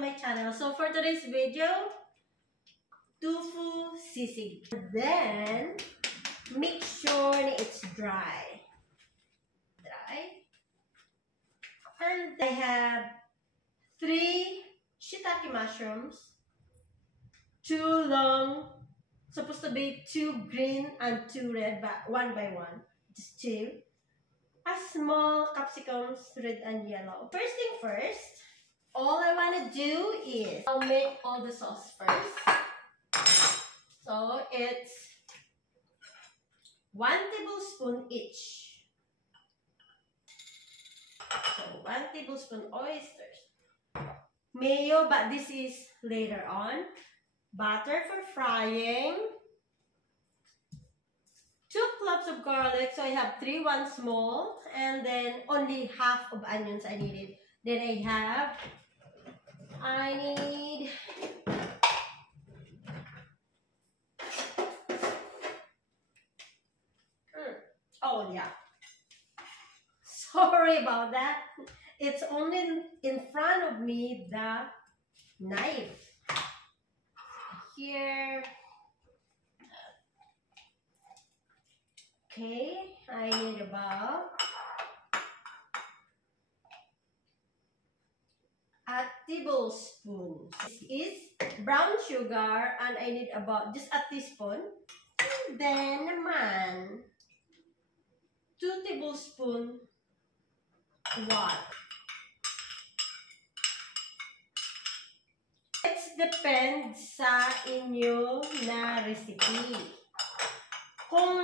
my channel. So for today's video, tofu sisig. Then make sure it's dry. And I have 3 shiitake mushrooms, 2 long, supposed to be 2 green and 2 red, but 1 by 1, just 2. A small capsicums, red and yellow. First thing first, all I want to do is I'll make all the sauce first. So it's 1 tablespoon each. So 1 tablespoon oysters. Mayo, but this is later on. Butter for frying. 2 cloves of garlic, so I have 3, 1 small, and then only half of onions I needed. Then I need oh yeah, sorry about that. It's only in front of me, the knife. Here. Okay, I need about a tablespoon. This is brown sugar, and I need about just a teaspoon. And then naman 2 tablespoons water. It depends sa inyo na recipe. Kung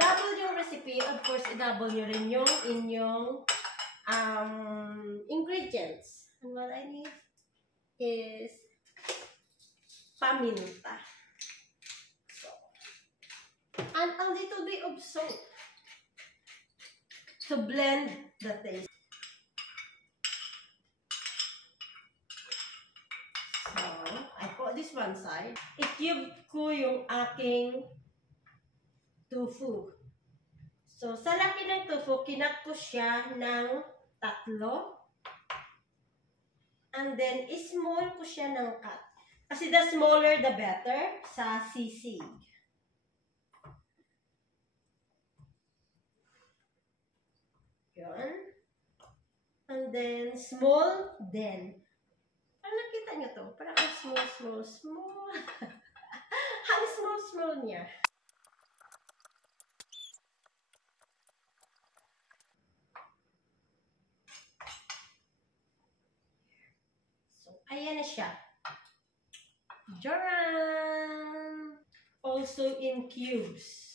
double yung recipe, of course, i-double nyo rin yung inyong ingredients. And what I need is paminta. So, and a little bit of salt to blend the taste. So, I put this one side. I-cube ko yung aking tofu. So, sa laki ng tofu, kinat ko siya ng 3. And then, small ko siya ng cut. Kasi the smaller, the better sa sisig. Yun. And then, small, then. Parang nakita nyo to? Parang small. Ang small niya. Ayan na siya. Jaran! Also in cubes.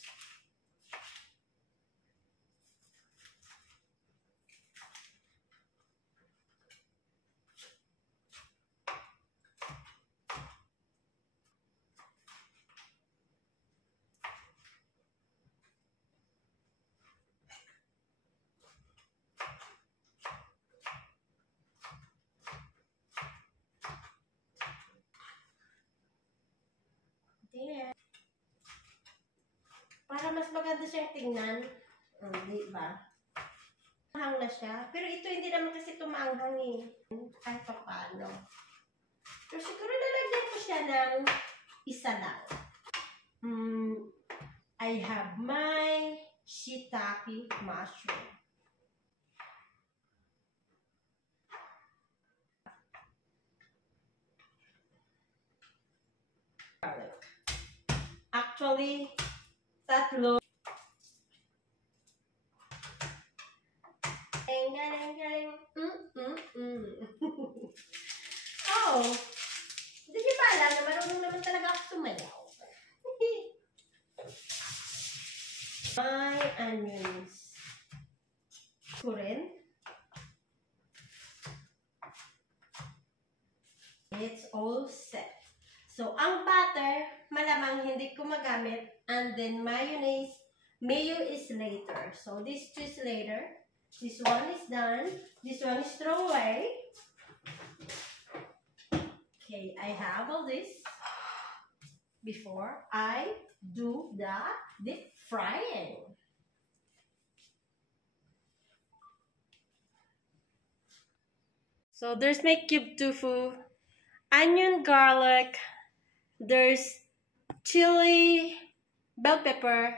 There. Para mas maganda siyang tingnan. Di ba? Maanghang na siya. Pero ito hindi naman kasi ito maanghang eh. Kahit pa paano. Pero siguro nalagyan ko siya ng isa lang. I have my shiitake mushroom. Garlic. Actually, 3. Galing. Oh, hindi niyo ba alam na marunong naman talaga ako sumayaw? My onions. Kurin. It's all set. So, ang butter, malamang hindi ko magamit. And then, mayonnaise. Mayo is later. So, this 2 is later. This one is done. This one is throw away. Okay, I have all this before I do the deep frying. So there's my cube tofu. onion, garlic, there's chili, bell pepper,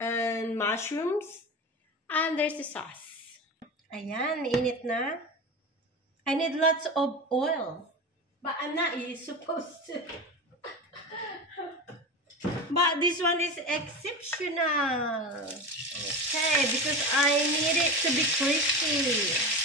and mushrooms, and there's the sauce. Ayan, init na. I need lots of oil, but I'm not supposed to. But this one is exceptional. Okay, because I need it to be crispy.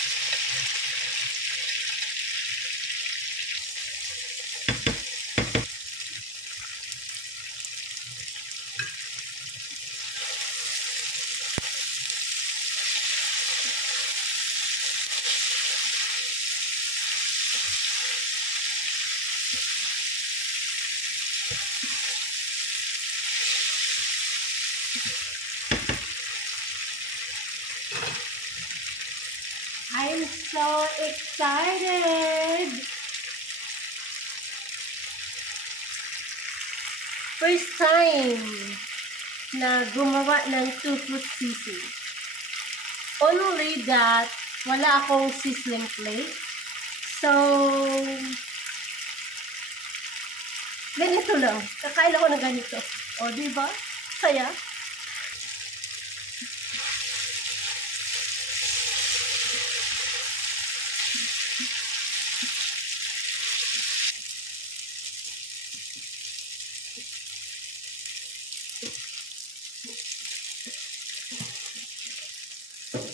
I'm so excited! First time na gumawa ng tofu sisig. Only that, wala akong sizzling plate. So, ganito lang. Kakain ako ng ganito. O, diba? Saya?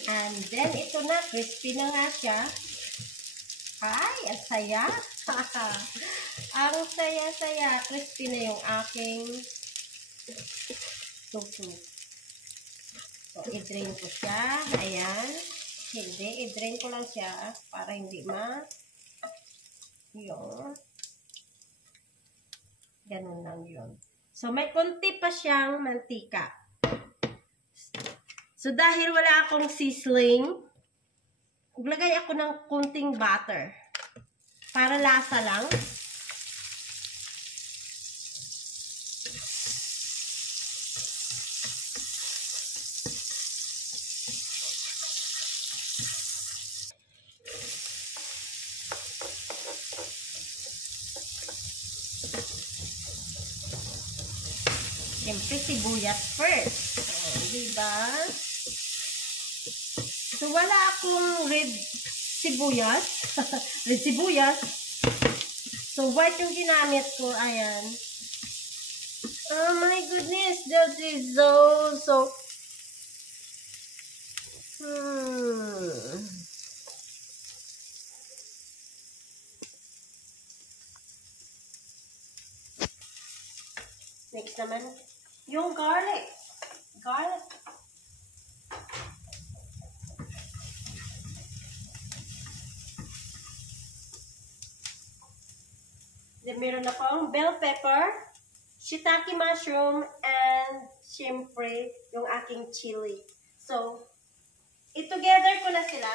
And then, ito na. Crispy na nga siya. Ay, ang saya. Ang saya-saya. Crispy na yung aking tofu. So, i-drain ko siya. Ayan. Hindi, i-drain ko lang siya para hindi yun. Ganun lang yun. So, may konti pa siyang mantika. So, dahil wala akong sizzling, maglagay ako ng kunting butter. Para lasa lang. Siyempre, sibuyas first. O, diba? So, wala akong red sibuyas. Red sibuyas. So, white yung ginamit ko. Ayan. Oh my goodness. This is so... Next naman, yung garlic. Garlic. Then, meron akong bell pepper, shiitake mushroom, and syempre, yung aking chili. So, i-together ko na sila.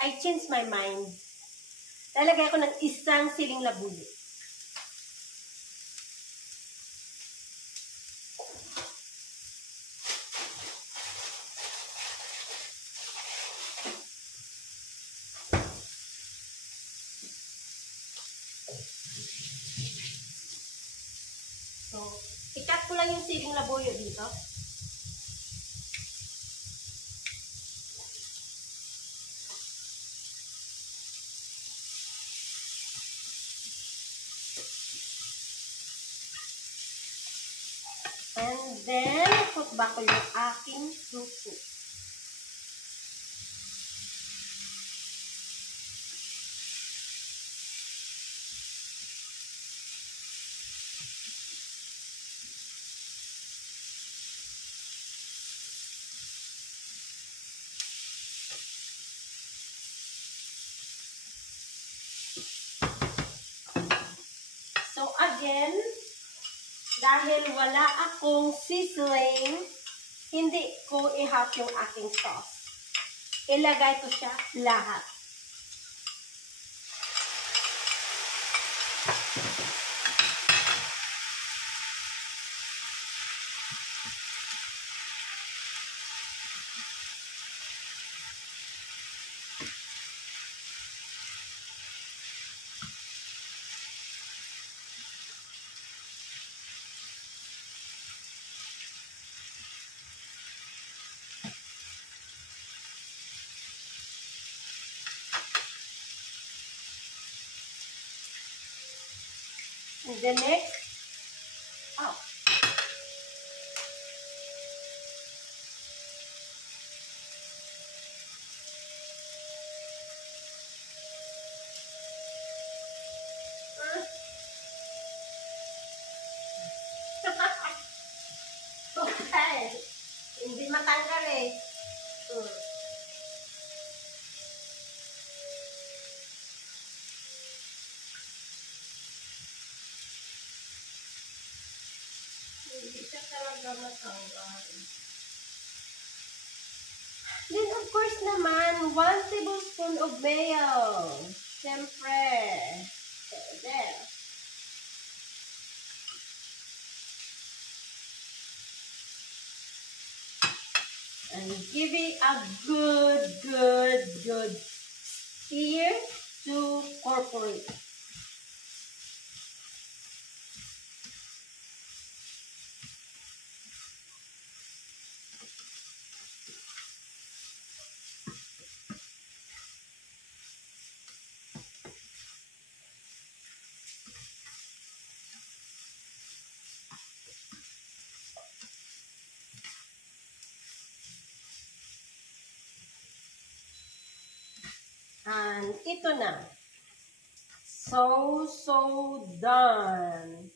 I changed my mind. Lalagay ko ng isang siling labuyo. So, ikat ko lang yung siling labuyo dito. And then, put back ko yung aking tofu. So, again, Dahil wala akong sizzling, hindi ko i-hot yung aking sauce. Ilagay ko siya lahat. And the next, oh. Okay. Hindi matanggal eh. Hindi siya talaga matanggal. Then of course naman, 1 tablespoon of mayo. Siyempre. So, there. And give it a good stir to incorporate. And ito na. So done.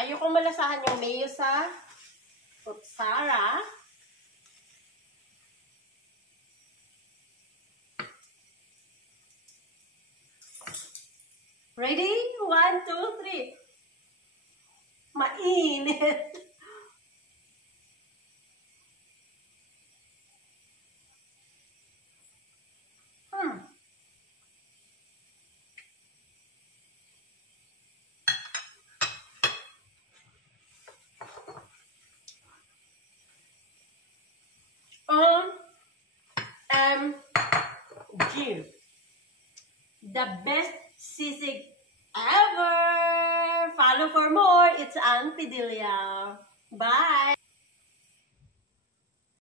Ayokong malasahan yung mayo sa kutsara. Ready? 1, 2, 3. Mainit. OMG. The best sisig ever. Follow for more. It's Ann Pidilla. Bye.